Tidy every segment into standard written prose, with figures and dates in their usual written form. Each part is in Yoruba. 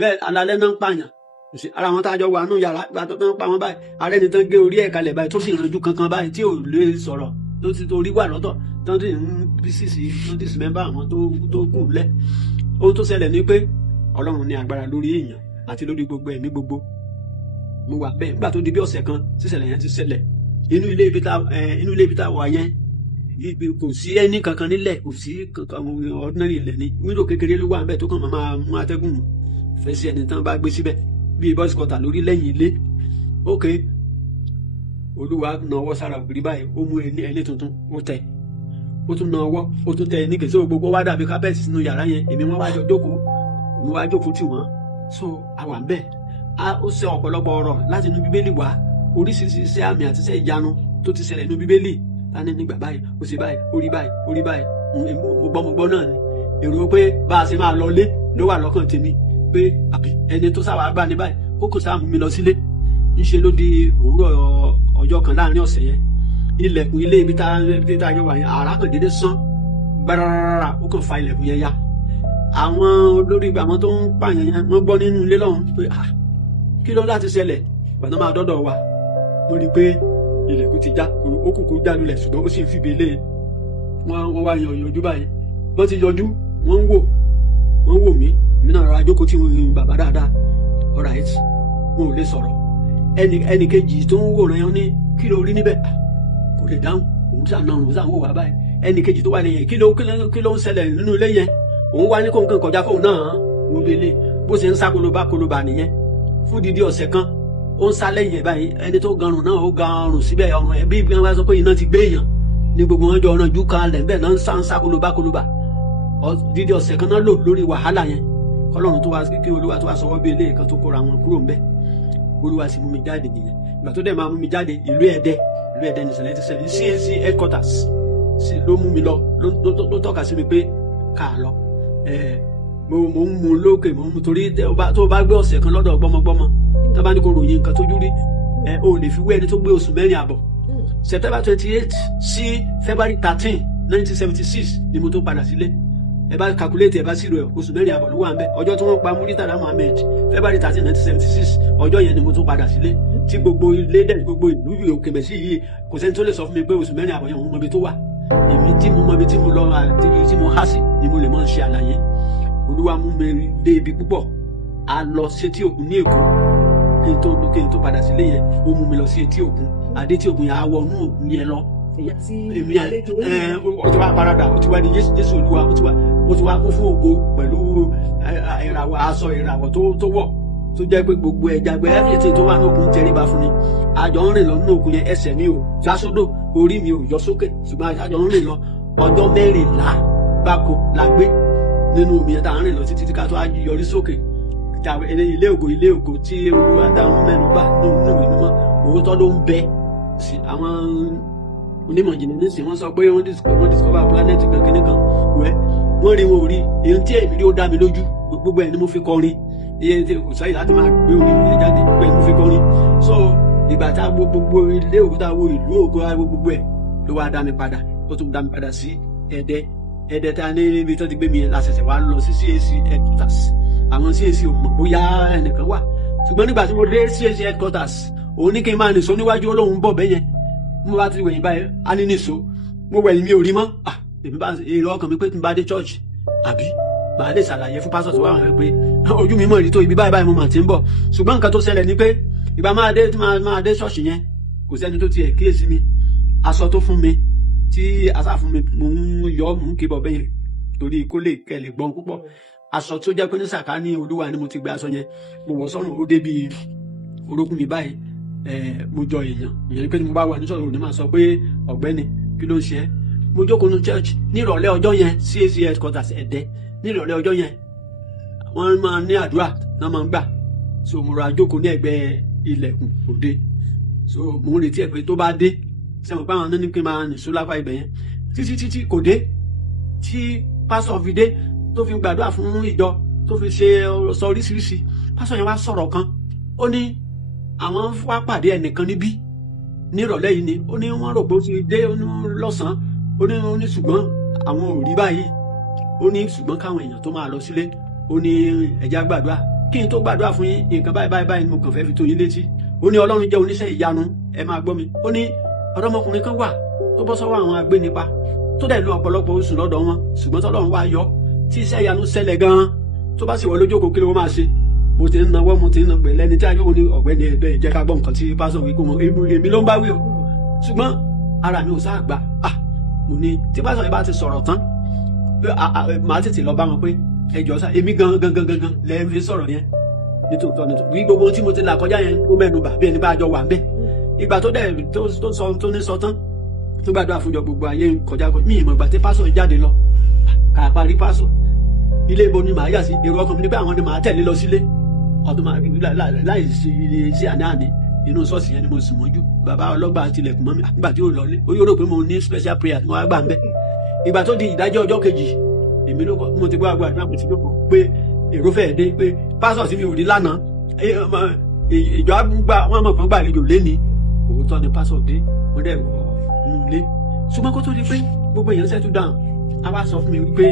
bẹ́ẹ̀ alalẹ́ náà ń pààyàn ara wọn tá a jọ wà nù yàrá ìgbà tó ń pa wọn báyìí ààrẹ ni tán gé orí ẹ̀ kalẹ̀ báyìí tó sì rànjú kankan báyìí tí ò lè sọ̀rọ̀ tó ti torí wà lọ́tọ̀ tán tí ń pieces tán tí sìmẹ́mbà àwọn tó kù lẹ̀. Ohun tó ṣẹlẹ̀ ni pé Ọlọ́run ní agbára lórí èèyàn àti lórí gbogbo ẹ̀mí gbogbo. Mo wà bẹ́ẹ̀ nígbà tó di bí ọ̀sẹ̀ kan síṣẹ̀lẹ̀ yẹn ti ṣẹlẹ̀ inú ilé ibi tá a wà yẹn kò sí ẹni kankan nílẹ̀, kò sí kankan ordinary ilẹ̀ ni wíńdò kékeré ló wà níbẹ̀ tó kàn máa mú atẹ́gùn fẹ́ sí ẹni tán bá gbé síbẹ̀ bíi bọ́sì kọta lórí lẹ́yìn ilé. Ok, Olúwa na ọwọ́ sára ògiri báyìí ó mú ẹni tuntun ó tẹ̀, ó tún na ọwọ́ ó tún tẹ̀ ní kèsì gbogbo wá dàbí kápẹ́ẹ̀tì sínú yàrá yẹn èmi wọn wá jọ jókòó mo wá jókòó tì wọ́n. So àwa ń bẹ̀ ó ṣe ọ̀pọ̀lọpọ̀ ọ̀rọ̀ láti inú Bíbélì wá oríṣiríṣi àmì àti iṣẹ́ ìyanu tó ti ṣẹlẹ̀ nínú Bíbélì tani nígbà báyìí ó ṣe báyìí ó rí báyìí mo gbọ́ náà ni èrò pé bá a ṣe máa lọ lé ló wà lọ́kàn tèmi pé àbí ẹni tó sáwà gbà ní báyìí kókò sáà mú mi lọ sílé. Níṣe ló di òwúrọ̀ ọjọ́ kan láàrin ọ̀sẹ̀ yẹn ilẹ̀kùn ilé ibi tá a yọ wà yẹn àrá kan dédé sán gbárárá ó kàn fa ilẹ̀kùn yẹn ya. Àwọn olórí àwọn tó ń pààyàn yẹn wọ́n gbọ́ nínú ilé lọ́hùn pé kí ló láti ṣẹlẹ̀ gbàdán máa dọ́dọ̀ wa mo rí i pé ilẹ̀kùn ti já òkùnkùn já lulẹ̀ ṣùgbọ́n ó sì ń fi bèlè wọ́n wá yan ojú báyìí wọ́n ti yọjú wọ́n ń wò mí èmi náà rọra jókòó tí mo yin bàbá dáadáa alright wọn ò lè sọ̀rọ̀. Ẹnì kejì tó ń wòran yẹn ní kí ló rí níbẹ̀ kò lè dáhùn òun sàn náà òun sàn wò wá báyìí. Ẹnì kejì tó wà lẹ́yìn kí ló ń ṣẹlẹ̀ nínú ilé yẹn òun wá ní kó nǹkan kọjá fóun náà mo bèlè bó ṣe ń sá kólóbá nìyẹn fún dídí ọ̀sẹ̀ kan ó ń sá lẹ́yìn ẹ̀ báyìí ẹni tó ganrùn náà ó ganrùn síbẹ̀ ọ̀run ẹ̀ bí ibi wọn bá sọ pé iná ti gbé èèyàn ní gbogbo wọn jọ ọ̀nà jù kan lẹ̀ bẹ́ẹ̀ náà ń sá kólóbá dídí ọ̀sẹ̀ kan náà lò lórí wàhálà yẹn kọ́lọ́run tó wá kí Olúwa tó wá sọ wọ́n bí eléyìí kan tó kóra wọn kúrò ńbẹ̀. Olúwa sì mú mi jáde nìyẹn ìgbà tó dẹ̀ máa mú mi jáde ìlú Ẹdẹ nìṣẹ̀lẹ̀ ti ṣẹlẹ̀ CAC headquarters sí ló mú mi lọ ló tọ́ka sí mi pé ká lọ mo ń mu lókè mo ń mu torí tó bá gbé ọ̀sẹ̀ kan lọ́dọ̀ gbọ́mọgbọ́mọ tó bá ní kó ròyìn nǹkan tójú rí o lè fi wé ẹni tó gbé oṣù 4 àbọ̀ September 28 sí February 13 1976 ni mo tó padà sílé. Ẹ bá calculate ẹ bá sírò ẹ oṣù 4 àbọ̀ ló wà ń bẹ ọjọ́ tí wọ́n pa Muritala Muhammed February 13 1976 ọjọ́ yẹn ni mo tó padà sílé tí gbogbo ilé dẹ̀ gbogbo ìlú òkè mẹ́sì yìí kò sẹ́ni tó lè sọ fún mi pé oṣù 4 àbọ̀ yẹn òun mọ ibi tó wà èmi tí mo mọ ibi tí mo lọ àti ibi tí mo há sí ni mo lè mọ ṣe àlàyé. Olúwa mú mi dé ibi púpọ̀ a lọ sí etí òkun ní Èkó kí n tó padà sílé yẹn ó mú mi lọ sí etí òkun adé tí òkun yẹn á wọnú òkun yẹn lọ èmi ó ti wá parada ó ti wá di Jésù Olúwa ó ti wá kún fún ògo pẹ̀lú ìràwọ̀ aṣọ ìràwọ̀ tó wọ̀ tó jẹ́ pé gbogbo ẹja gbẹ everything tó wà ní òkun tẹríba fún ni àjọ ń rìn lọ nínú òkun yẹn ẹsẹ̀ mi ò já sódò orí mi ò yọ sókè ṣùgbọ́n àjọ ń rìn lọ ọjọ́ 14 gbáko la gbé nínú omi yẹn tá à ń rìn lọ títí ká tó yọrí sókè ilé ògo tí Olúwa dáhùn mẹ́nu bà nínú ìwé mímọ́ òótọ́ ló ń bẹ sí àwọn onímọ̀ ìjìnlẹ̀ ní sìn wọ́n sọ pé wọ́n discover planet kankan kan wọ́n rí wọn ò rí èyí tí èmi rí ó dá mi lójú gbogbo ẹ̀ ni mo fi kọrin iye tí kò sáyé láti máa gbé orin yẹn jáde gbogbo ẹ̀ ni mo fi kọrin. So ìgbà tá a gbogbo ilé ògo tá a wo ìlú ògo gbogbo ẹ̀ ló wá dá mi padà ó tún dá mi padà sí Ẹdẹ tá a ní ibi tó ti gbé mi yẹn láṣẹ̀ṣẹ̀ wá lọ sí CAC headquarters. Àwọn CAC ò mọ̀ bóyá ẹnìkan wà ṣùgbọ́n nígbà tí mo dé CAC headquarters òun ní kí n máa nìṣó níwájú Ọlọ́run bọ̀ bẹ́yẹn mo bá ti wẹ̀yìn báyìí á ní nìṣó mo wẹ̀yìn mi ò rí mọ́ èmi bá èrò ọkàn mi pé tí n bá dé church àbí màá lè ṣàlàyé fún pásítọ̀ tó wà wọn pé ojú mi mọ̀ rí tó ibi báyìí mo mà ti ń bọ̀ ṣùgbọ́n nǹkan tó ṣẹlẹ̀ ni pé ìgbà máa dé church yẹn kò sẹ́ni tó tiẹ̀ kíyèsí mi aṣọ tó fún mi tí aṣá fún mi mò ń yọ mò ń kébọ̀ bẹ́yẹn torí kó lè kẹ́lẹ̀ gbọ́n púpọ̀ aṣọ tó jẹ́ pé ní sàkáání Olúwa ni mo ti gbé aṣọ yẹn mo wọ̀ sọ́run ó débi orókùn mi báyìí mo jọ èèyàn pé mo bá wà ní sọ̀rọ̀ òní máa sọ pé ọ̀gbẹ́ni kí ló ń ṣe é mo jókòó ní church ní ìrọ̀lẹ́ ọjọ́ yẹn CAC headquarters Ẹdẹ ní ìrọ̀lẹ́ ọjọ́ yẹn wọ́n máa ní àdúrà náà máa ń gbà so mo ra jókòó ní ẹ̀gbẹ́ ilẹ̀kùn òde so mo ń retí ẹ̀ pé tó bá dé sẹ́wọ̀n pé àwọn náà ní kí n máa nìṣó lápá ibẹ̀ yẹn títí kò dé tí pásọ̀ fi dé tó fi gbàdúrà fún ìjọ tó fi sọ oríṣiríṣi pásọ̀ yẹn wá sọ̀rọ̀ kan ó ní àwọn wá pàdé ẹnìkan níbí nírọ̀lẹ́ yìí ni ó ní wọ́n rò pé ó ti dé lọ́sàn-án ó ní ṣùgbọ́n àwọn ò rí báyìí ó ní ṣùgbọ́n káwọn èèyàn tó máa lọ sílé ó ní ẹ̀já gbàdúrà kí n tó gbàdúrà fún yín nǹkan báyìí ni mo kàn fẹ́ fi tó yín létí. Ó ní Ọlọ́run jẹ́ oníṣẹ́ ìyanu, ẹ máa gbọ́ mi. Ó ní ọ̀dọ́mọkùnrin kan wà tó bọ́ sọ́wọ́ àwọn agbénipa tó dẹ̀ lo ọ̀pọ̀lọpọ̀ oṣù lọ́dọ̀ wọn, ṣùgbọ́n tọ́lọ́run wá yọ tí iṣẹ́ ìyanu ṣẹlẹ̀ gan-an. Tó bá sì wọ lójókòó kí ló máa ṣe? Mo ti ń nawọ́, mo ti ń nàgbẹ̀ lẹ́ni tí a yóò ní ọ̀gbẹ́ni ẹ̀dọ́ ìjẹ́ ká gbọ́ nǹkan tí pásọ̀ wí kó mọ èmi ló ń bá wí o. Ṣùgbọ́n ara mi ò sáà gbà. Mo ní tí pásọ̀ yìí bá ti sọ̀rọ̀ tán màá tètè lọ bá wọn pé ẹ jọ̀ọ́ sá èmi gangan lẹ́ẹ̀ fi sọ̀rọ̀ yẹn nítòótọ́ bí gbogbo tí mo ti là kọjá yẹn ó mẹ́nu bà bí ẹni bá a jọ wà ń bẹ̀. Ìgbà tó dẹ̀ tó ní sọ tán tó gbàdúrà fúnjọ gbogbo ayé kọjá mi ìmọ̀ ìgbà tí pásọ̀ jáde lọ kà parí pásọ̀ ilé ibo ni màá yà sí èrò ọkàn mi ní pé àwọn ni màá tẹ̀lé lọ sílé ọdún láì sí àní inú ṣọ́ọ̀ṣì yẹn ni mo sùn mọ́jú bàbá ọlọ́gbà tilẹ̀kùn mọ́ mi nígbà tí ó lọlé ó yóò rò pé mo ní special prayer tí wọ́n á gbà ń bẹ̀. Ìgbà tó di ìdájọ́ ọjọ́ kejì èmi ló kọ́ mo ti gbọ́ àgbà àdúrà mo ti gbọ́ pé èrò fẹ́ẹ̀ dé pé pásọ̀ tí mi ò rí lánàá ìjọ àgbà wọn mọ̀ fún gbàlejò léni òótọ́ ni pásọ̀ dé wọ́n dẹ̀ wọ̀ lé. Ṣùgbọ́n kó tó di pé gbogbo èèyàn settle down a wá sọ fún mi wípé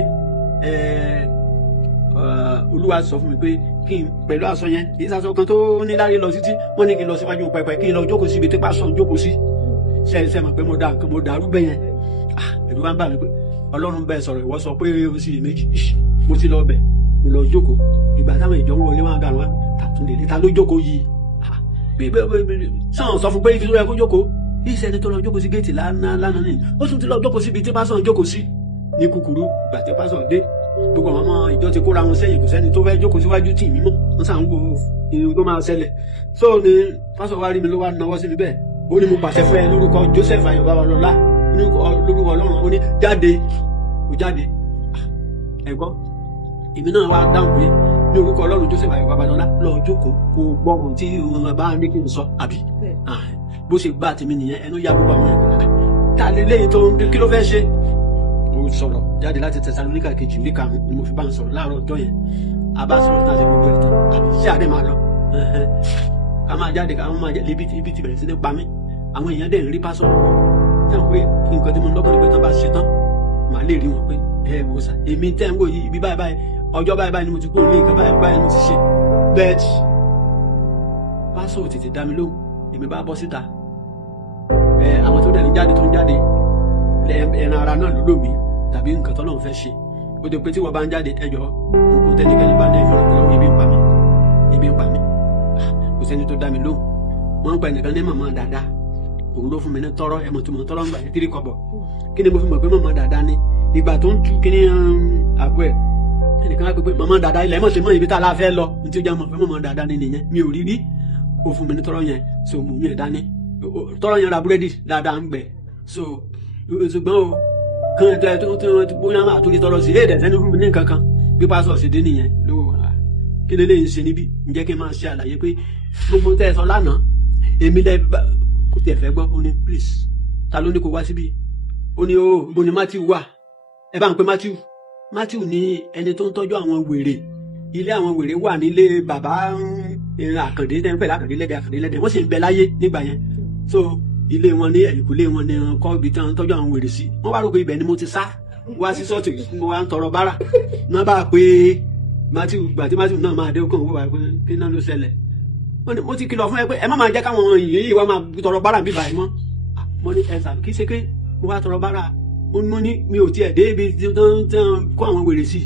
Olúwa sọ fún mi pé kí n pẹ̀lú aṣọ yẹn kì í ṣaṣọ kan tó ní lárí lọ títí wọ́n ní kí n lọ síwájú pẹpẹ kí n lọ jókòó síbi tí pásọ̀ jókòó sí ṣe mọ̀ pé mo dàrú bẹ́ẹ̀ yẹn ẹ̀rù wá ń bà mí pé Ọlọ́run bẹ́ẹ̀ sọ̀rọ̀ ìwọ sọ pé ó sì méjì mo ti lọ bẹ̀ mo lọ jókòó ìgbà táwọn ìjọ wọlé wọn gàrún wa tàtúndé ta ló jókòó yìí sọ̀rọ̀ sọ fún pé ibi tó yẹ kó jókòó ìṣẹ́ni tó lọ jókòó sí géètì lánàá ni ó tún ti lọ jókòó síbi tí pásọ̀ jókòó sí ní kúkúrú ìgbà tí pásọ̀ dé gbogbo àwọn ọmọ ìjọ ti kóra wọn sẹ́yìn kò sẹ́ni tó fẹ́ jókòó síwájú tì mí mọ́ wọ́n sàn ń wo irun tó máa ṣẹlẹ̀ so ni pásọ̀ wá rí mi ló wá nawọ́ sí mi bẹ́ẹ̀ ó ní mo pàṣẹ fún ẹ lórúkọ Joseph Ayọ̀ Babalọlá lórúkọ Ọlọ́run ó ní jáde kò jáde ẹ̀gbọ́n èmi náà wá dáhùn pé ní orúkọ Ọlọ́run Joseph Ayọ̀ Babalọlá lọ jókòó kó gbọ́ ohun tí wọn bá ní kí n sọ àbí bó ṣe gbá tèmi nìyẹn ẹnu yá gbogbo àwọn ẹ̀gbọ́n ká lè léyìí tó ń kí ló fẹ́ ṣe mo sọ̀rọ̀ jáde láti Tẹsalóníkà kejì orí karùn-ún ni mo fi bá ń sọ̀rọ̀ láàárọ̀ ọjọ́ yẹn a bá sọ̀rọ̀ náà ṣe gbogbo ẹ̀ tán àbí ṣé àdé máa lọ ká máa jáde ká máa jáde ibi ti bẹ̀rẹ̀ sí ní pa mí àwọn èèyàn dẹ̀ ń rí pásọ̀ tẹ̀wọ̀n pé nǹkan tí mo lọ́kàn ní pé tán bá ṣe tán màá lè rí wọn pé ẹ wò sà èmi tẹ́ ń wò yìí ibi báyìí ọjọ́ báyìí ni mo ti kúrò ní nǹkan báyìí ni mo ti ṣe bẹ́ẹ̀ pásọ̀ tètè dá mi lóhùn èmi bá bọ́ síta àwọn tó dẹ̀ ń jáde tó ń jáde ẹran ara náà ló lò mí tàbí nǹkan tó náà fẹ́ ṣe ó dé pé tí wọ́n bá ń jáde ẹjọ́ nǹkan tẹ́nikẹ́ni bá ní ẹ̀fọ́ lọ́wọ́ ebi ń pa mí kò sẹ́ni tó dá mi lóhùn wọ́n ń pa ẹnìkan ní màmá dáadáa òun ló fún mi ní tọrọ ẹ̀mọ̀ tó mọ̀ tọrọ ń gbà yẹn 3 kọ́bọ̀ kí ni mo fi mọ̀ pé màmá dáadáa ni ìgbà tó ń tu kí ni àgọ́ ẹ̀ ẹnìkan á pè pé màmá dáadáa ilẹ̀ mọ̀ sí mọ́ ibi tá a la fẹ́ lọ ní tí ó já mọ̀ pé màmá dáadáa ni nìyẹn mi ò rí rí ó fún mi ní tọrọ yẹn so mo yẹn dání tọrọ yẹn ra búrẹ́dì dáadáa ń gbẹ so ṣùgbọ́n o kan tẹ tó bóyá máa tó lè tọrọ sí èdè sẹ́ni fún mi ní nǹkan kan bí pásọ̀ sì dé nìyẹn ló kí lè ń ṣe níbí ǹjẹ́ kí n máa ṣe àlàyé pé gbogbo tẹ́ ẹ sọ lánàá èmi lẹ kò tiẹ̀ fẹ́ gbọ́ ó ní please ta ló ní kó wá síbí ó ní ó bo ni Matthew wà ẹ bá ń pe Matthew ní ẹni tó ń tọ́jú àwọn wèrè ilé àwọn wèrè wà nílé bàbá Àkàndé tẹ́ ń pẹ̀lú Àkàndé lẹ́dẹ̀ wọ́n sì ń bẹ láyé nígbà yẹn so ilé wọn ní ẹ̀yìnkùlé wọn ní kọ́ ibi tí wọ́n ń tọ́jú àwọn wèrè sí wọ́n wá rò pé ibẹ̀ ni mo ti sá wá sí ṣọ́ọ̀tì mo wá ń tọrọ bárà náà bá pé Matthew gbà tí Matthew náà máa dé okòwò wá pé kí náà ló ṣẹlẹ̀ mo ti kìlọ̀ fún ẹ pé ẹ má máa jẹ́ káwọn yìí wá máa tọrọ bárà bí báyìí mọ́ mo ní ẹ sàbí kí ṣe pé mo wá tọrọ bárà mo ní mi ò tiẹ̀ dé ibi tí wọ́n kó àwọn wèrè sí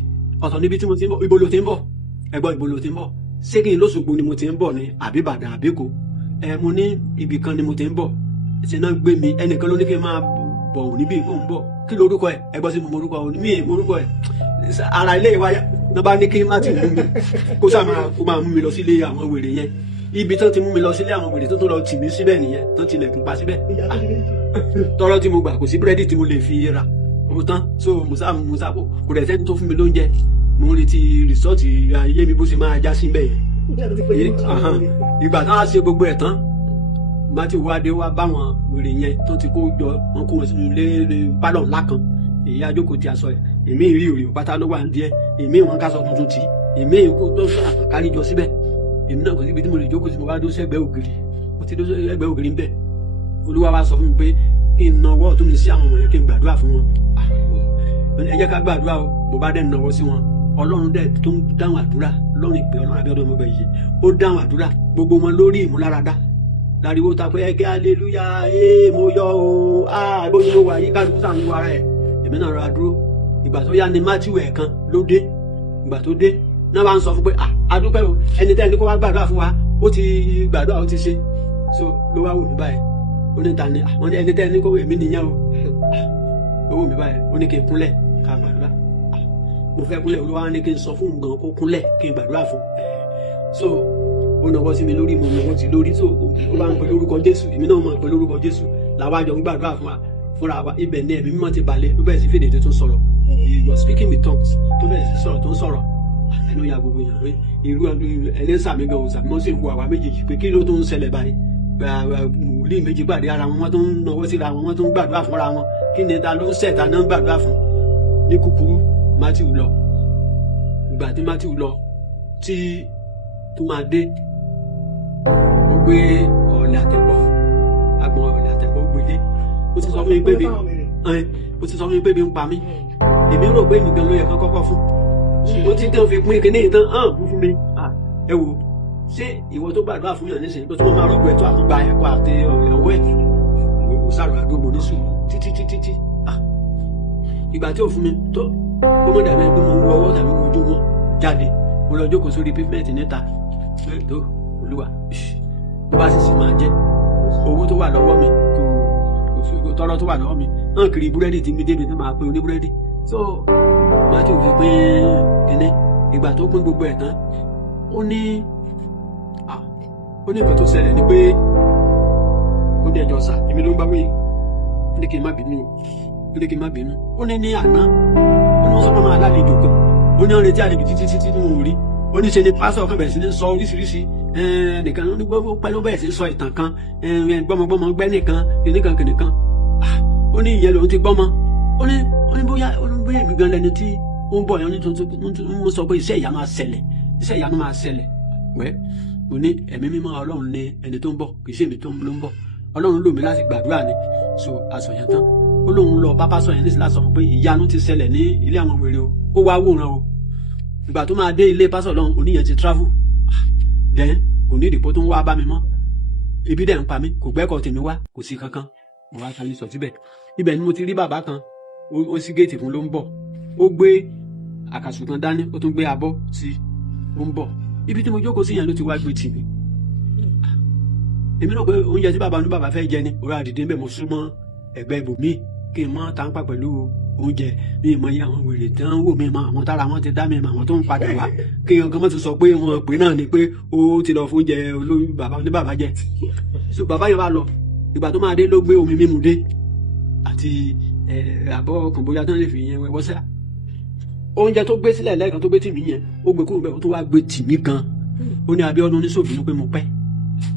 ọ̀tọ̀ níbi tí mo ti ń bọ̀ ibo ló ti ń bọ̀ ẹgbọ́n ibo ló ti ń bọ̀ ṣé kí n lóṣogbo ni mo ti ń bọ̀ ni àbí Ìbàdàn àbí Èkó mo ní ibì kan ni mo ti ń bọ̀ ṣe náà gbé mi ẹnìkan ló ní kí n máa bọ̀ ò níbí kó ń bọ̀ kí lorúkọ ẹ ẹgbọ́n sí mo orúkọ mi orúkọ ẹ ara ilé ìwáyà náà bá ní kí n má ti mú mi kó sáà máa mú mi lọ sílé àwọn wèrè yẹn ibi tán ti mú mi lọ sílé àwọn wèrè tó lọ tì mí síbẹ̀ nìyẹn tán tilẹ̀kùn pa síbẹ̀ tọrọ tí mo gbà kò sí búrẹ́dì tí mo lè fi ra owó tán so musa kò dẹ̀ sẹ́ni tó fún mi lóúnjẹ mo ń retí rìsọ́ọ̀tì ayé mi bó ṣe máa já sí bẹ́ẹ̀ yẹn ìgbà táwọn á ṣe gbogbo ẹ̀ tán Matthew wádé wá báwọn wèrè yẹn tó ti kó jọ wọn kó wọn sínú ilé pálọ̀ ńlá kan èyí àjókòó ti aṣọ ẹ̀ èmi rí òrì pátá ló wà ní díẹ̀ èmi wọn ká sọ tuntun tì èmi kó tó kárí jọ síbẹ̀ èmi náà kò síbi tí mo lè jókòó sí mo bá dó sẹ́gbẹ̀ẹ́ ògiri mo ti dó sẹ́gbẹ̀ẹ́ ògiri ńbẹ̀ Olúwa wá sọ fún mi pé kí n nawọ́ tó mi sí àwọn wọ̀nyẹn kí n gbàdúrà fún wọn ẹ jẹ́ ká gbàdúrà o bó bá dẹ̀ nawọ́ sí wọn Ọlọ́run dẹ̀ tó ń dáhùn àdúrà lọ́rùn ìpè Ọlọ́run Abíọ́dún Ọmọbẹ̀yẹ ó dáhùn àdúrà gbogbo wọn lórí ìmúláradá láriwo ta pé ẹkẹ aleluya mo yọ o bóyá mo wà yí kálukú sáà ń wọ ara ẹ èmi náà rọra dúró ìgbà tó yá ni Matthew ẹ̀ẹ̀kan ló dé ìgbà tó dé náà bá ń sọ fún pé adúpẹ́ o ẹni tẹ́ ẹni kó wá gbàdúrà fún wa ó ti gbàdúrà ó ti ṣe so ló wá wò mí báyìí ó ní ta ni àwọn ẹni tẹ́ ẹni kó èmi nìyẹn o ó wò mí báyìí ó ní kí n kúnlẹ̀ ká gbàdúrà mo fẹ́ kúnlẹ̀ olúwa ní kí n sọ fún un gan kó kúnlẹ̀ kí n gbàdúrà fún so ó nawọ́ sí mi lórí mo nawọ́ sí lórí so ó bá ń pè lórúkọ Jésù èmi náà máa pè lórúkọ Jésù làwọn àjọ ń gbàdúrà fúnra wa ibẹ̀ ní ẹ̀mí mímọ́ ti balẹ̀ ló bẹ̀rẹ̀ sí fèdè tó tún sọ̀rọ̀ he was speaking with tongues tó bẹ̀rẹ̀ sí sọ̀rọ̀ tó ń sọ̀rọ̀ ẹnu ya gbogbo yàn pé irú ẹni sàmì gan òsàmì wọ́n sì ń wo àwa méjèèjì pé kí ló tó ń ṣẹlẹ̀ báyìí wòlíì méjì pàdé ara wọn wọ́n tó ń nawọ́ síra wọn wọ́n tó ń gbàdúrà fúnra wọn kí ni ta ló ń ṣẹ̀ta náà ń gbàdúrà fún ní kúkúrú Matthew lọ ìgbà tí Matthew lọ tí tó máa dé ó gbé ọ̀lẹ̀ àtẹ̀pọ̀ agbọ̀n ọ̀lẹ̀ àtẹ̀pọ̀ ó gbé dé ó ti sọ fún mi pé bí ń pa mí èmi rò pé èmi gan ló yẹ kán kọ́kọ́ fún ṣùgbọ́n tí tán fi pín kíní ìtàn fún mi ẹ wò ṣé ìwọ tó gbàdúrà fún yàn nísìnyí pé tí wọ́n máa rọ́gbọ̀ ẹ̀tọ́ àtúgbà ẹ̀kọ́ àti ọ̀wọ́ ẹ̀ kò sàrò àdúgbò ní sùn títí ìgbà tí ò fún mi tó ó mọ̀ dàbí pé mo ń wọ ọwọ́ tàbí mo jó wọn jáde mo lọ jókòó sórí pavement níta tó olúwa tó bá sì máa jẹ owó tó wà lọ́wọ́ mi kò tọrọ tó wà lọ́wọ́ mi hàn kiri búrẹ́dì tí mi débi tó máa pé oníbúrẹ́dì so Matthew fi pín kíní ìgbà tó pín gbogbo ẹ̀ tán ó ní nǹkan tó ṣẹlẹ̀ ni pé ó ní ẹjọ́ sà èmi ló ń bá wí ó ní kí n má bínú ó ní ní àná ó ní wọ́n sọ pé máa lálejò kan ó ní ọ̀rẹ́ tí àlejò títí tí mo rí ó ní ṣe ni pásọ̀ kan bẹ̀rẹ̀ sí ní sọ oríṣiríṣi nìkan ó ní pẹ́lú bẹ̀rẹ̀ sí sọ ìtàn kan gbọ́mọgbọ́mọ gbẹ́ nìkan ó ní ìyẹn lòun ti gbọ́mọ ó ní bóyá èmi gan lẹni tí ó ń bọ̀ yẹn ní tuntun mo sọ pé iṣẹ́ ìyanu máa ṣẹlẹ̀ wẹ́ mo ní ẹ̀mí mímọ́ Ọlọ́run ní ẹni tó ń bọ̀ kì í ṣe èmi tó ń bọ̀ Ọlọ́run lò mí láti gbàdúrà ni so aṣọ yẹn tán ó lóun lọ bá pásọ yẹn ní sílá sọ pé ìyanu ti ṣẹlẹ̀ ní ilé àwọn wèrè o ó wá wòran o ìgbà tó máa dé ilé pásọ lọ́hùn oníyẹn ti travel then kò ní ìdìpọ̀ tó ń wá bá mi mọ́ ibi dẹ̀ ń pa mí kò gbẹ́kọ̀ tèmi wá kò sí kankan mo wá kan ní sọ síbẹ̀ ibẹ̀ ni mo ti rí bàbá kan ó sí géètì fún ló ń bọ̀ ó gbé àkàsù kan dání ó tún gbé abọ́ sí ó ń bọ̀ ibi tí mo jókòó sí yẹn ló ti wá gbé tì mí èmi rò pé oúnjẹ tí bàbá ní bàbá fẹ́ jẹ ni orí àdìdé ń bẹ̀ mo súnmọ́ ẹ̀gbẹ́ ibòmíì kí n mọ́ tàǹpà pẹ̀lú oúnjẹ mi mọ iye àwọn wèrè tí wọ́n wò mí mọ àwọn tára wọn ti dá mi mọ àwọn tó ń padà wá kí ọkàn mọ́ ti sọ pé wọn pè náà ni pé ó ti lọ fún oúnjẹ olórí bàbá ní bàbá jẹ so bàbá yẹn wá lọ ìgbà tó máa dé ló gbé omi mímu dé àti àbọ̀ kan bóyá tó ń lè fi yẹn wẹ́wọ́ sá oúnjẹ tó gbé sílẹ̀ lẹ́ẹ̀kan tó gbé tì mí yẹn ó gbé kúrò bẹ́ẹ̀ ó tó wá gbé tì mí gan ó ní Abíọ́dún ní sóbìnú pé mo pẹ́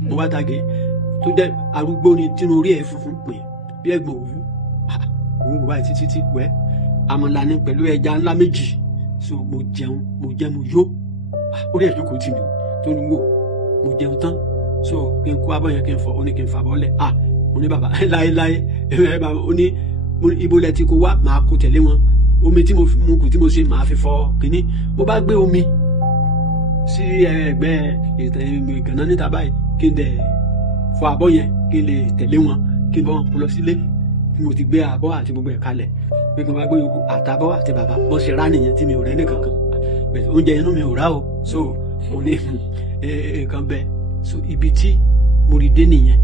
mo wá tàgé tó jẹ́ arúgbó ni tí mo rí ẹ̀ funfun pè bí ẹ̀gbọ́n òwú òun wò báyìí títí wẹ́ àmàlà ni pẹ̀lú ẹja ńlá méjì so mo jẹun mo yó ó rí ẹ̀dùn kò tì mí tó ní wò mo jẹun tán so kí n kó abọ́ yẹn kí n fọ ó ní kí n fà bọ́lẹ̀ mo ní bàbá láéláé ó ní ibo lẹ ti kó wá màá kó tẹ̀lé wọn omi tí mo kù tí mo ṣe màá fi fọ kínní mo bá gbé omi sí ẹ̀gbẹ́ ìgànná níta báyìí kí n dẹ̀ fọ abọ́ yẹn kí n lè tẹ̀lé wọn kí n bọ́ wọn lọ sílé tí mo ti gbé abọ́ àti gbogbo ẹ̀ kalẹ̀ pé kí n bá gbé yòókù àtàbọ̀ àti bàbá bọ́ ṣe rá nìyẹn tí mi ò rẹ́ nìkan kan oúnjẹ inú mi ò rá o so mo ní nǹkan bẹ́ẹ̀ so ibi tí mo rí dé nìyẹn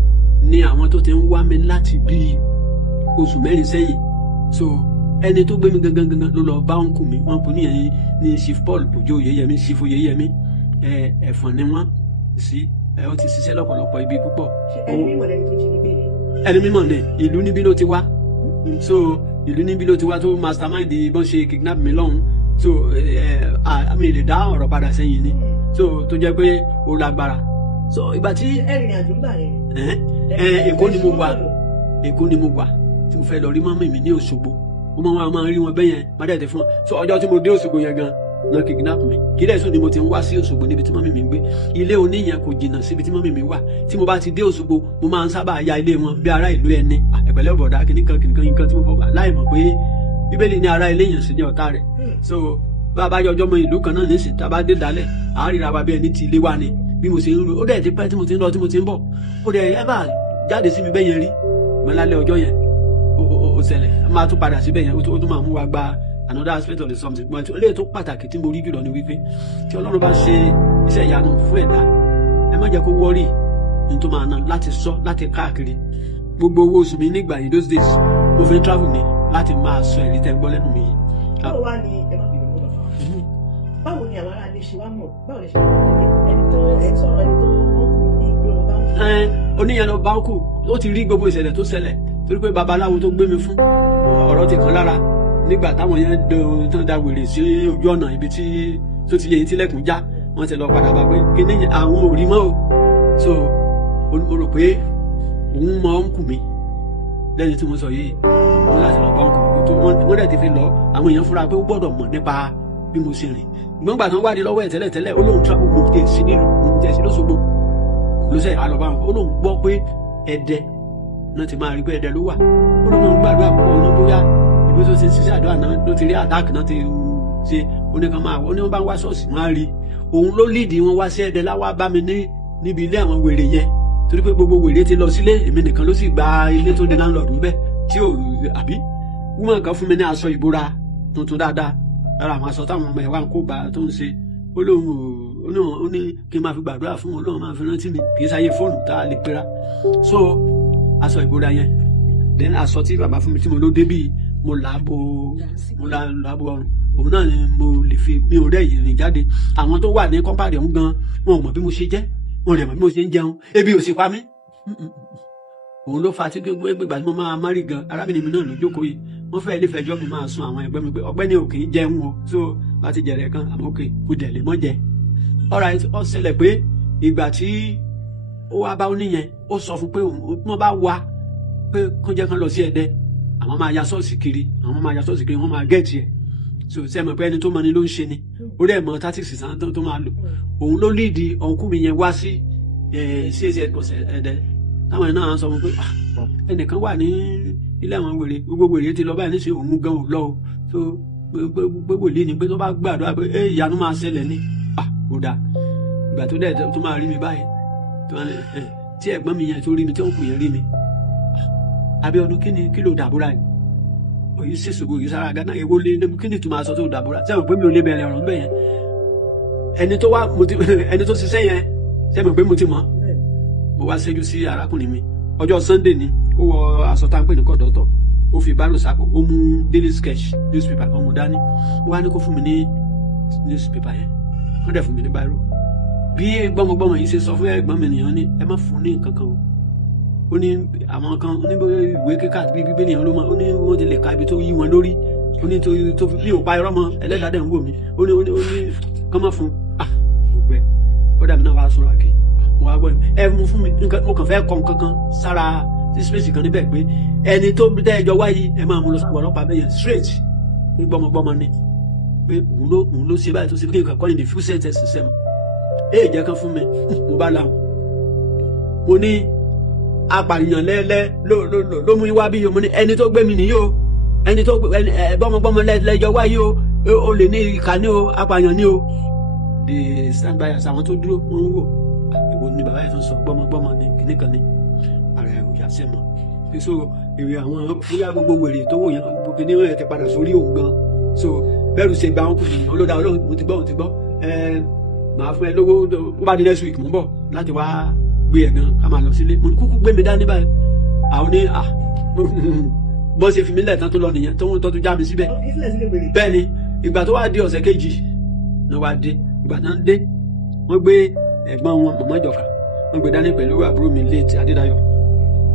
ní àwọn tó ti ń wá mi láti bíi oṣù mẹ́rin sẹ́yìn so ẹni tó gbé mi gangan ló lọ bá òǹkù mi wọn kò níyẹn ní chief Paul Bòjó Oyèyẹmí chief Oyèyẹmí ẹ̀fọ̀n ni wọ́n sí ó ti ṣiṣẹ́ lọ́pọ̀lọpọ̀ ibi púpọ̀. ẹni mímọ̀ lẹni tó jí ní gbé yẹn. ẹni mímọ̀ ni ìlú níbí ló ti wá so ìlú níbí ló ti wá tó mastermind bọ́n ṣe kidnap mi lọ́hùn so mi lè dá ọ̀rọ̀ padà sẹ́yìn ni so tó jẹ́ pé ó lágbára so ìgbà tí. ẹrìn àjò ń gbà yẹn. Èkó ni mo wà tí mo fẹ́ lọ rí mọ́mí mi ní Òṣogbo mo máa rí wọn bẹ́yẹn má dẹ̀ tẹ̀ fún wọn so ọjọ́ tí mo dé Òṣogbo yẹn gan náà kidnap mi kí lẹ́sùn ni mo ti ń wá sí Òṣogbo níbi tí mọ́mí mi ń gbé ilé oníyẹn kò jìnnà síbi tí mọ́mí mi wà tí mo bá ti dé Òṣogbo mo máa ń sábà ya ilé wọn bí ará ìlú ẹni ẹ̀pẹ̀lẹ́ bọ̀dá kìnnìkan nǹkan tí mo fọ́ láì mọ̀ pé Bíbélì ní ará ilé yẹn sì ní ọ̀tá rẹ̀ so bá a bá yọjọ́ mọ ìlú kan náà nísìnyí tá a bá dé dálẹ̀ àá ríra wa bí ẹni tí ilé wa ni bí mo ṣe ń ro ó dẹ̀ ti pẹ́ tí mo ti ń lọ tí mo ti ń bọ̀ ó dẹ̀ ẹ bá jáde sí mi bẹ́ẹ̀ yẹn rí mọ́lálẹ́ ọjọ́ yẹn ó ṣẹlẹ̀ a máa tún padà síbẹ̀ yẹn ó tún máa mú wa gba another aspect of the something but eléyìí tó pàtàkì tí mo rí jùlọ ni wípé tí Ọlọ́run bá ṣe iṣẹ́ ìyanu fún ẹ̀dá ẹ má jẹ́ kó wọ́rì ní tó máa ná láti sọ láti káàkiri gbogbo owó oṣù mi nígbà yìí those days mo fi ń travel ni láti máa sọ ẹ̀rí tẹ́ gbọ́ lẹ́nu mi yìí. báwo wá ni ẹ má bínú mọ́ báwo ni àwọn aráàlú ṣe wá mọ̀ báwo lè ṣe wá ẹni tó ẹ sọ̀rọ̀ ẹni tó wọ́n kù ní ìgboro bá ń kú. oníyẹn lọ bá ń kù ó ti rí gbogbo ìṣẹ̀lẹ̀ tó ṣẹlẹ̀ torí pé babaláwo tó gbé mi fún ọ̀rọ̀ ti kàn lára nígbà táwọn yẹn tán da wèrè sí ojú ọ̀nà ibi tí tó ti yẹ yín tílẹ̀kùn já wọ́n ti lọ padà bá pé kíní àwọn ò rí mọ́ o so mo rò pé òun mọ ń kù mí lẹ́yìn tí mo sọ yìí wọ́n láti lọ bá ń kù mí tó wọ́n dẹ̀ ti fi lọ àwọn èèyàn fúnra pé ó gbọ́dọ̀ mọ̀ nípa bí mo ṣe rìn gbọ́ngbà tán wádìí lọ́wọ́ ẹ̀ tẹ́lẹ̀ ó lóun travel mo tẹ̀ sí nílùú mo tẹ̀ sí lóṣogbo ló sẹ́yìn á lọ bá wọn ó lóun gbọ́ pé Ẹdẹ náà ti máa rí pé Ẹdẹ ló wà ó lóun gbàdúrà pọ̀ ọ̀nà bóyá ibi tó ti ṣiṣẹ́ àdúrà náà ló ti rí àtàkì náà ti ṣe oníkan máa wọ ní wọn bá ń wá ṣọ́ọ̀ṣì wọn á rí òun ló lídìí wọn wá sí Ẹdẹ láwá bá mi níbi ilé àwọn wèrè yẹn torí pé gbogbo wèrè ti lọ sílé èmi nìkan ló sì gba ilé tó ní láńlọ́ọ̀dù bẹ́ẹ̀ tí ò àbí wúmọ̀ kan fún mi ní aṣọ ìbora tuntun dáadáa lára àwọn aṣọ táwọn ọmọ ẹ̀ wá ń kó bá tó ń ṣe ó lóun ó ní kí n máa fi gbàdúrà fún Ọlọ́run máa fi rántí mi kì í sáyé fóònù tá a lè pera so aṣọ ìbora yẹn then aṣọ tí bàbá fún mi tí mo ló débì mo làbò ọrùn òun náà ni mo lè fi mi ò rẹ́ ìrìn jáde àwọn tó wà ní kọ́mpáàdì ọ̀hún gan wọn ò mọ̀ bí mo ṣe jẹ́ wọn ò rẹ̀ mọ̀ bí mo ṣe ń jẹun ebi ò sì pa mí òun ló fa tí gbogbo ìgbà tí mo máa márì gan arábìnrin mi náà ló jókòó yìí wọ́n fẹ́ẹ́ lè fẹjọ́ mi máa sun àwọn ẹgbẹ́ mi pé ọ̀gbẹ́ni ò kì í jẹun o so láti jẹrẹ kan àmọ́ òkè kò dẹ̀ lè mọ́ jẹ alright ó ṣẹlẹ̀ pé ìgbà tí ó wá bá oníyẹn ó sọ fún pé wọ́n bá wá pé kó jẹ́ kán lọ sí Ẹdẹ àwọn máa ya ṣọ́ọ̀ṣì kiri wọ́n máa gẹ̀ẹ́tì ẹ̀ so ṣe mọ̀ pé ẹni tó mọ ni ló ń ṣe ni ó dẹ̀ mọ tactics sàn tó máa lò òun ló líìdì ọ̀nkú mi yẹn wá sí CAC Ẹdẹ táwọn náà sọ fún pé ẹnìkan wà ní ilé àwọn wèrè gbogbo wèrè ti lọ báyìí ní ṣe òun gan ò lọ o so gbogbo wòlíì ni pé tó bá gbàdúrà pé ìyanu máa ṣẹlẹ̀ ní ó dáa ìgbà tó dẹ̀ tó máa rí mi báyìí tí ẹ̀gbọ́n mi yẹn tó rí mi tí òun kù yẹn rí mi Abíọ́dún kí ló dàbúrà yìí òyìn sì ṣògo yìí sára gánà èwo lé kí ni tó máa sọ tó dàbúrà sẹ́wọ̀n pé mi ò lè bẹ̀rẹ̀ ọ̀rọ̀ níbẹ̀ yẹn ẹni tó ṣiṣẹ́ yẹn sẹ́wọ̀n pé mo ti mọ̀ mo wá ṣẹ́jú sí arákùnrin mi ọjọ́ Sunday ni ó wọ aṣọ tá à ń pè ní kọ̀dọ̀tọ̀ ó fi bá lò sápò ó mú daily sketch newspaper kan mú dání ó wá ní kó fún mi ní newspaper yẹn wọ́n dẹ̀ fún mi ní báírò bí gbọ́mọgbọ́mọ yìí ṣe sọ fún ẹ̀gbọ́n mi nìyẹn ní ẹ má fún ní nǹkan kan o ó ní àwọn kan ní ìwé kíkà bí bíbélì yẹn ló máa ó ní wọ́n ti lè ka ibi tó yí wọn lórí ó ní tó fi bí ò pa irọ́ mọ́ ẹlẹ́dàá dẹ̀ ń wò mí ó ní kán má fún ògbẹ́ ó dàbí náà wàá sọ̀rọ̀ àkè wọ́n á gbọ́ ẹ mú fún mi mo kàn fẹ́ kọ́ nǹkan kan sára sí space kan níbẹ̀ pé ẹni tó dẹ́ ẹjọ́ wáyé ẹ máa mú lọ sáwọn ọlọ́pàá bẹ́yẹn straight ní gbọ́mọgbọ́mọ ni pé òun ló ṣe báyìí tó ṣe pé nǹkan kọ́ ní the few sentences sẹ́mu èyí jẹ́ kan fún mi mo bá láwọn mo ní apànìyàn lẹ́lẹ́ ló mú wá bí yo mo ní ẹni tó gbé mi nìyí o ẹni tó gbọ́mọgbọ́mọ lẹ́jọ́ wáyé o lè ní ìkà ní o apànìyàn ní o the stand by as àwọn tó dúró wọn ń wò ìwọ ni bàbá yẹn tó ń sọ gbọ́mọgbọ́mọ ní kìnnìkan ní ara ẹ̀ òyà sẹ́mọ̀ so èrè àwọn bóyá gbogbo wèrè tó wò yẹn gbogbo kìnnìkan yẹn ti padà sórí òun gan so bẹ́ẹ̀rù ṣe gba wọn kù nìyẹn olódà Ọlọ́run mo ti gbọ́ màá fún ẹ lówó ó bá di next week mo ń bọ̀ láti wá gbé ẹ̀ gan ká máa lọ sílé mo ní kúkú gbé mi dání báyìí àwọn ní bọ́n ṣe fi mí lẹ̀ tán tó lọ nìyẹn tó ń tọ́jú já mi síbẹ̀ bẹ́ẹ̀ ni ìgbà tó wá di ọ̀sẹ̀ kejì ló wá dé ìgbà tó ń dé wọ́n gbé ẹ̀gbọ́n wọn mọ̀mọ́ ìjọka wọ́n gbé dání pẹ̀lú àbúrò mi late Adédayọ̀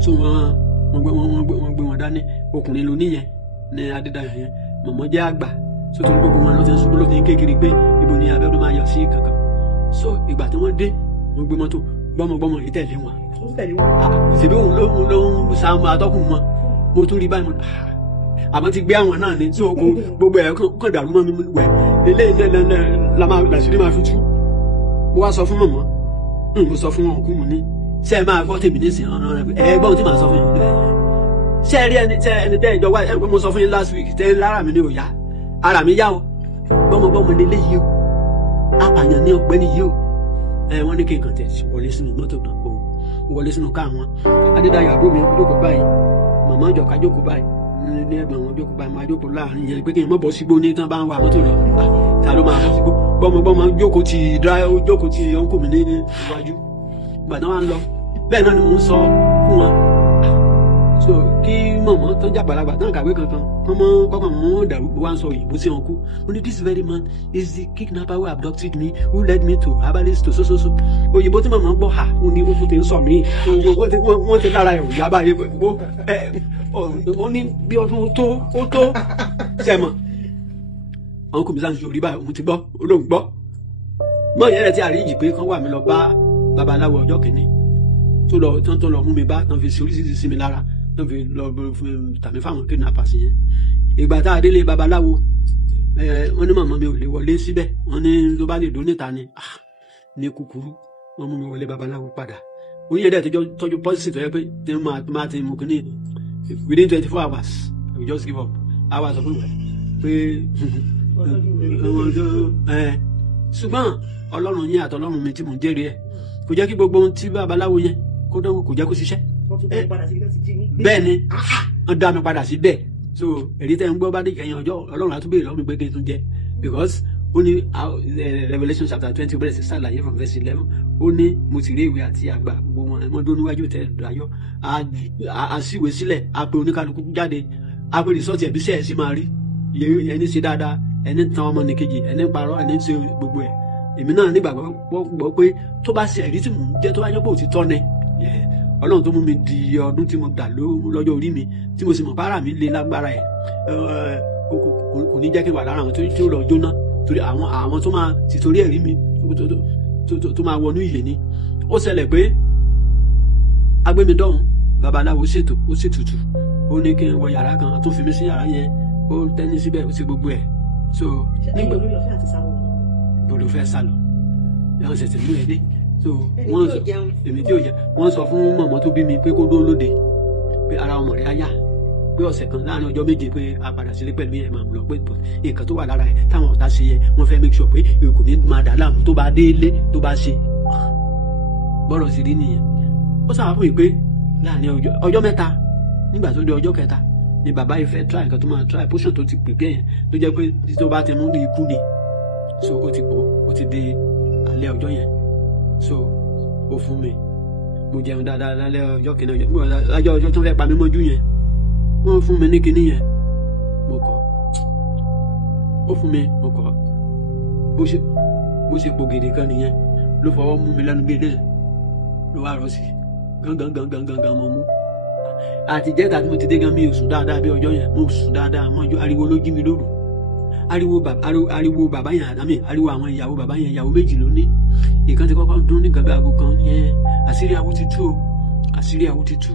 tó wọ́n gbé wọn dání ọkùnrin ló níyẹn ní Adédayọ̀ yẹn mọ̀mọ́ jẹ́ àgbà so tó ní gbogbo wọn ló ti ń sún ló ti ń kékeré pé ibo ni Abíọ́dún máa yọ sí kankan so ìgbà tí wọ́n dé wọ́n gbé mọ́tò gbọ́mọgbọ́mọ yìí tẹ̀lé wọn ṣèbí òun ló ń sàmú atọ́kùn wọn mo tún rí báyìí mo àmọ́ ti gbé àwọn náà ní tí gbogbo ẹ̀ kàn dàrú mọ́ mi wẹ̀ eléyìí làṣírí máa fi tú mo wá sọ fún mọ̀mọ́ mo sọ fún wọn kú mu ní ṣé ẹ máa gbọ́ tèmi nísìnyí ọ̀nà rẹ̀ ẹ gbọ́n tí màá sọ fún yín ṣé ẹ rí ẹni tẹ́ ìjọ wá ẹ mo sọ fún yín last week tẹ́ lára mi ní òyà ara mi yá o gbọ́mọgbọ́mọ lélẹ́yìí o apààyàn ní ọ̀gbẹ́ni yìí o wọ́n ní kí n kàn tẹ̀ wọlé sínú mọ́tò náà o wọlé sínú ká wọn Adédáyọ̀ àbúrò mi jókòó báyìí màmá Ìjọ̀ká jókòó báyìí ní ẹ̀gbọ́n wọn jókòó báyìí máa jókòó láàrin yẹn pé kí n mọ̀ bọ́ sígbó ní tán bá ń wa mọ́tò lọ ta ló máa bọ́ sígbó gbọ́mọgbọ́mọ jókòó ti ọ̀nkù mi ní iwájú ìgbà náà wà ń lọ bẹ́ẹ̀ náà ni mò ń sọ fún wọn so kí mọ̀mọ́ tó jà balagba tán kàwé kankan kọ́kọ́ mọ́ dàrú wá ń sọ òyìnbó sí wọn kú ó ní this very man is the kidnapper who abducted me who led me to herbalist to so òyìnbó tí mọ̀mọ́ gbọ́ ha ó ní ó ti ń sọ mí wọ́n ti lára ẹ̀ òyà báyìí ó ní bí ọdún ó tó sẹ́mọ̀ àwọn kò mi sáà ń sori báyìí òun ti gbọ́ olóhùn gbọ́ mọ̀ yẹn rẹ̀ ti àríyìn pé kán wà mí lọ bá babaláwo ọjọ́ kìíní tó lọ mú mi bá tán fi ṣe oríṣiríṣi sí mi lára tán fi lọ tàmí fáwọn kidnappers yẹn ìgbà tá a délé babaláwo wọ́n ní màmá mi ò lè wọlé síbẹ̀ wọ́n ní ló bá lè dó níta ni ní kúkúrú wọ́n mú mi wọlé babaláwo padà oyin ẹ̀dẹ̀ tọ́jú pọ́sìtì tó yẹ pé tí máa ti mú kínní within 24 hours I will just give up hours of pé ṣùgbọ́n ọlọ́run yín àtọlọ́run mi tí mò ń jẹ́rìí ẹ̀ kò jẹ́ kí gbogbo ohun tí babaláwo yẹn kó dánwò kò jẹ́ kó ṣiṣẹ́ bẹ́ẹ̀ ni wọ́n dá mi padà sí bẹ́ẹ̀ so èyí tẹ́ ń gbọ́ bá dé kẹyìn ọjọ́ ọlọ́run àtúbẹ̀ lọ́mí pé kí n tún jẹ́ because ó ní Revelation chapter 20 bẹ̀rẹ̀ sí sàlàyé from verse 11 ó ní mo ti rí ìwé àti àgbà gbogbo wọn dún níwájú tẹ ayọ̀ a síwèé sílẹ̀ a pe oníkálukú jáde a pe rìsọ́ọ̀tì ẹ̀bí sẹ́ẹ̀ sí máa rí ẹni ṣe dáadáa ẹni tan ọmọ nìkejì ẹni parọ́ ẹni ṣe gbogbo ẹ̀ èmi náà nígbàgbọ́ pé tó bá ṣe ẹ̀rí tí mò ń jẹ́ tó bá yẹ pé òtítọ́ ni ọlọ́run tó mú mi di ọdún tí mo dà lọ́jọ́ orí mi tí mo sì mọ̀ bára mi lé lágbára ẹ̀ kò ní jẹ́ kí n wà lára àwọn tó lọ jóná torí àwọn tó máa ti torí ẹ̀rí mi tó máa wọnú ìyè ni ó ṣẹlẹ̀ pé agbémidọ́hùn babaláwo ṣètò ó ṣètùtù ó ní kí n wọ yàrá kan tó fi mí sí yàrá yẹn ó tẹ́ni síbẹ̀ ó ṣe gbogbo ẹ̀ so nígbà bolo fẹ́ sálọ ẹ̀hún ṣẹ̀ṣẹ̀ mú ẹ dé so wọ́n sọ èmi tí ò jẹ wọ́n sọ fún mọ̀mọ́ tó bí mi pé kó dúró lóde pé ara ọmọ rẹ̀ á yá pé ọ̀sẹ̀ kan láàrin ọjọ́ méje pé a padà sílé pẹ̀lú ẹ̀ máa lọ pé nǹkan tó wà lára ẹ̀ táwọn ọ̀tá ṣe yẹ wọ́n fẹ́ make sure pé kò ní máa dà láàmú tó bá délé tó bá ṣe bọ́rọ̀ sí rí nìyẹn ó sábà fún mi pé láàrin ọjọ́ mẹ́ta nígbà tó dé ọjọ́ kẹta ni bàbá yìí fẹ́ try nǹkan tó máa try potion tó ti pèpè yẹn tó jẹ́ pé tó bá ti mú ní ikú ni so ó ti gbó ó ti dé alẹ́ ọjọ́ yẹn so ó fún mi mo jẹun dáadáa lálẹ́ ọjọ́ kìíní ọjọ́ tó fẹ́ pa mí mọ́jú yẹn wọ́n fún mi ní kinní yẹn mo kọ̀ ó fún mi mo kọ̀ bó ṣe pò gèdè kan nìyẹn ló fọwọ́ mú mi lẹ́nu gbélé ló wá rọ sí gangan mo mú àti jẹ́ta tí mo ti dé gan mi ò sùn dáadáa bí ọjọ́ yẹn mo sùn dáadáa mọ́jú ariwo ló jí mi lóru ariwo bàbá yẹn àdámì ariwo àwọn ìyàwó bàbá yẹn ìyàwó méjì ló ní ìkan ti kọ́kọ́ dún ní gàbẹ́ aago kan yẹn àṣírí awo ti tú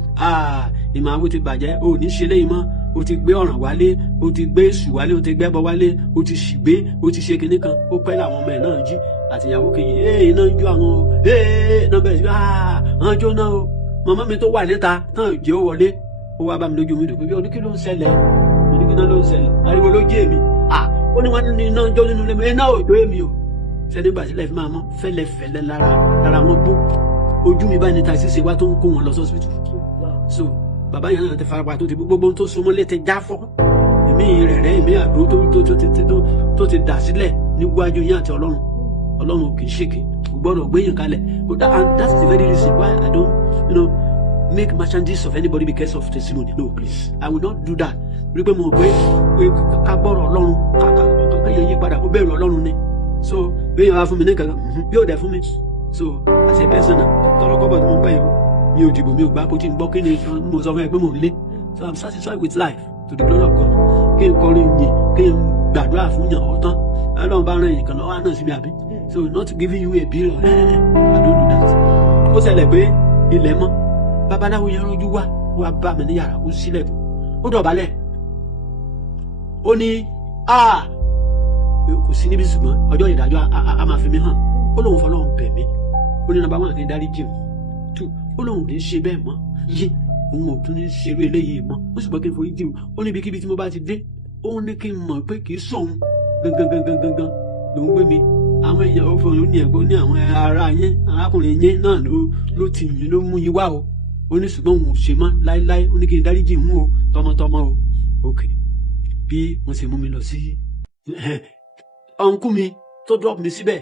ìmọ̀ awo ti bàjẹ́ o ní ṣe léyìn mọ́ o ti gbé ọ̀ràn wálé o ti gbé èṣù wálé o ti gbẹ́bọ wálé o ti ṣìgbé o ti ṣe kinní kan ó pẹ́ làwọn ọmọ ẹ̀ náà jí àti ìyàwó kejì iná ń jó àwọn náà bẹ̀rẹ̀ sí àwọn jó náà o màmá mi tó wà níta náà jẹ́ ó wọlé ó wá bá mi lójú mi dùn pé oníkí ló ń ṣẹlẹ̀ ariwo ló jẹ́ èmi ó ní wọn ní iná jó nínú ilé mi iná ò jó èmi o sẹ́ni gbà sílẹ̀ fi máa mọ́ fẹ́lẹ́fẹ́lẹ́ lára wọn bó ojú mi báyìí ní taxi ṣe wá tó ń kó wọn lọ sọ́sibítù so bàbá yẹn náà ti farapa tó ti gbogbo tó so mọ́lé ti já fọ́ èmi rẹ̀ èmi àdó tó ti dà sílẹ̀ níwájú yín àti ọlọ́run kì í ṣèké kò gbọ́dọ̀ gbéyàn kalẹ̀ and that is the very reason why I don't make merchandise of anybody because of testimony no please I will not do that rí pé mo pé ká gbọ́rọ̀ ọlọ́run ká yẹ yí padà kó bẹ̀rù ọlọ́run ni so béèyàn wá fún mi ní kankan yóò dẹ̀ fún mi so as a person tọrọkọ́bọ̀ tí mo ń bá yẹn mi ò dìbò mi ò gbà kó tí ń gbọ́ kí ni mo sọ fún ẹ pé mo ń lé so I'm satisfied with life to the glory of God kí n kọrin yìn kí n gbàdúrà fún yàn ọ̀tán ọlọ́run bá rán yìí kan lọ́wọ́ náà síbi àbí so not giving you a bill I don't do that ó ṣẹlẹ̀ pé ilẹ̀ mọ́ babaláwo yẹn rọ́jú wá bá mi ní yàrá ó sílẹ̀kùn ó dọ̀bálẹ̀ ó ní kò sí níbi ṣùgbọ́n ọjọ́ ìdájọ́ a máa fi mí hàn ó lóun fọlọ́run bẹ̀ mí ó ní nàbà wọn àti dárí jìm tù ó lóun ní ṣe bẹ́ẹ̀ mọ́ yé òun ò tún ní ṣerú eléyìí mọ́ ó sì gbọ́ kí n forí jìm ó ní ibikíbi tí mo bá ti dé ó ní kí n mọ̀ pé kì í sóhun gangan ló ń gbé mi àwọn èèyàn ó fọyín ní ẹ̀gbọ́n ní àwọn ará yẹn arákùnrin yẹn náà ló tì yín ló mú yín wá o ó ní ṣùgbọ́n òun ò ṣe mọ́ láéláé ó ní kí n dáríjì òun o tọmọtọmọ o ok bí wọ́n ṣe mú mi lọ sí ọ̀nkú mi tó drop mi síbẹ̀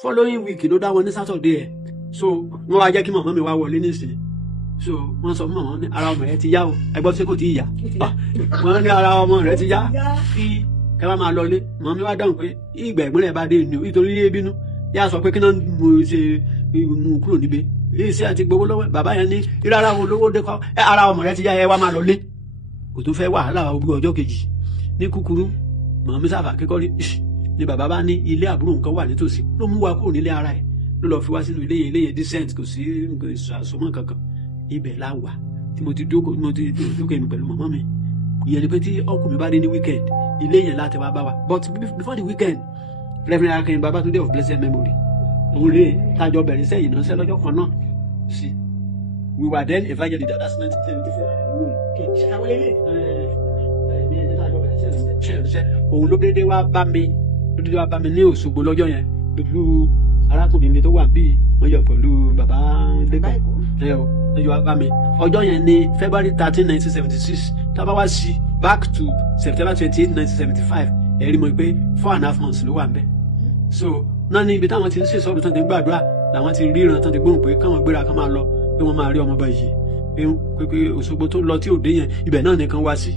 following week ló dá wọn ní Saturday ẹ̀ so wọ́n wá jẹ́ kí màmá mi wá wọlé nísìnyí so wọ́n sọ fún màmá ní ara ọmọ rẹ ti yá o ẹgbọ́n tí kò tí ì yá wọ́n ní ara ọmọ rẹ ti yá kí kẹ bá máa lọlé màmá mi wá dáhùn pé ìgbà ẹ̀gbọ́n rẹ̀ bá dé ní o nítorí ilé bínú yá sọ pé kí náà mo ṣe mú kúrò níbẹ̀ èyí sí àti gbowó lọ́wọ́ bàbá yẹn ní ìrara wo lówó dé kọ́ ara ọmọ rẹ ti yá ẹ wá máa lọlé kò tó fẹ́ wàhálà ogún ọjọ́ kejì ní kúkúrú màmá mi sábà kíkọ́ rí ni bàbá bá ní ilé àbúrò nǹkan wà nítòsí ló mú wa kúrò nílé ara ẹ̀ ló lọ fi wá sínú ilé yẹn decent kò sí àsomọ́ kankan ibẹ̀ la wà tí mo ti dókè mi pẹ̀lú màmá mi ìyẹn ni pé tí ọkùnrin mi bá dé ní weekend ilé yẹn láti wá bá wa but before the weekend Reverend Akin Babatunde of blessed memory òun rèé tájọ bẹ̀rẹ̀ sẹ́yìn náà lọ́jọ́ kan náà sí we were then evangelist that's 1974 òun ló dédé wá bá mi ní Òṣogbo lọ́jọ́ yẹn pẹ̀lú arákùnrin mi tó wà bíi wọ́n yọ pẹ̀lú bàbá lẹ́kọ̀ọ́ lọ́jọ́ wá bá mi ọjọ́ yẹn ní February 13 1976 tábà wá sí back to September 28 1975 ẹ̀rí mọ̀ pé 4.5 months ló wà ń bẹ̀ so náà ní ibi táwọn ti ń ṣe sọ́dún tán ti ń gbàdúrà làwọn ti ríran tán ti gbóhùn pé káwọn gbéra kán máa lọ pé wọ́n máa rí ọmọ báyìí pé Òṣogbo tó lọ tí òde yẹn ibẹ̀ náà nìkan wá sí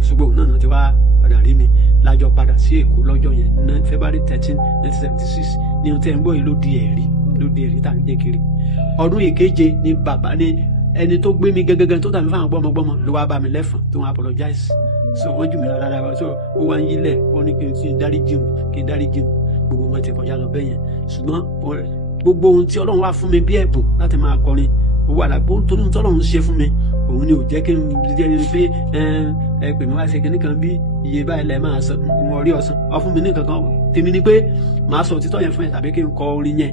Òṣogbo náà ti wá padà rí mi lájọ padà sí Èkó lọ́jọ́ yẹn ní February 13 1976 ní ohun tẹ́ ń gbọ́ yìí ló di ẹ̀rí tá à ń jẹ́ kiri ọdún ìkeje ní bàbá ní ẹni tó gbé mi gẹ́gẹ́gẹ́ tó tàbí fáwọn gbọ́mọgbọ́mọ ló wá bá mi lẹ́fọ̀n tó wọn apologize so wọ́n jù mí lọ dáadáa so ó wá ń yílẹ̀ ó ní kí n dáríjì òun gbogbo wọn ti kọjá lọ bẹ́yẹn ṣùgbọ́n gbogbo ohun tí Ọlọ́run wá fún mi bí ẹ̀bùn láti máa kọrin owó àlàgbó tó ní tọ́lọ́run ṣe fún mi òun ni ò jẹ́ kí n jẹ́ ní pé ẹ pè mí wá ṣe kíní kan bí iye báyìí lẹ́ẹ̀ máa san wọn rí ọ̀sán ọ fún mi ní kankan tèmi ni pé màá sọ òtítọ́ yẹn fún ẹ tàbí kí n kọ orin yẹn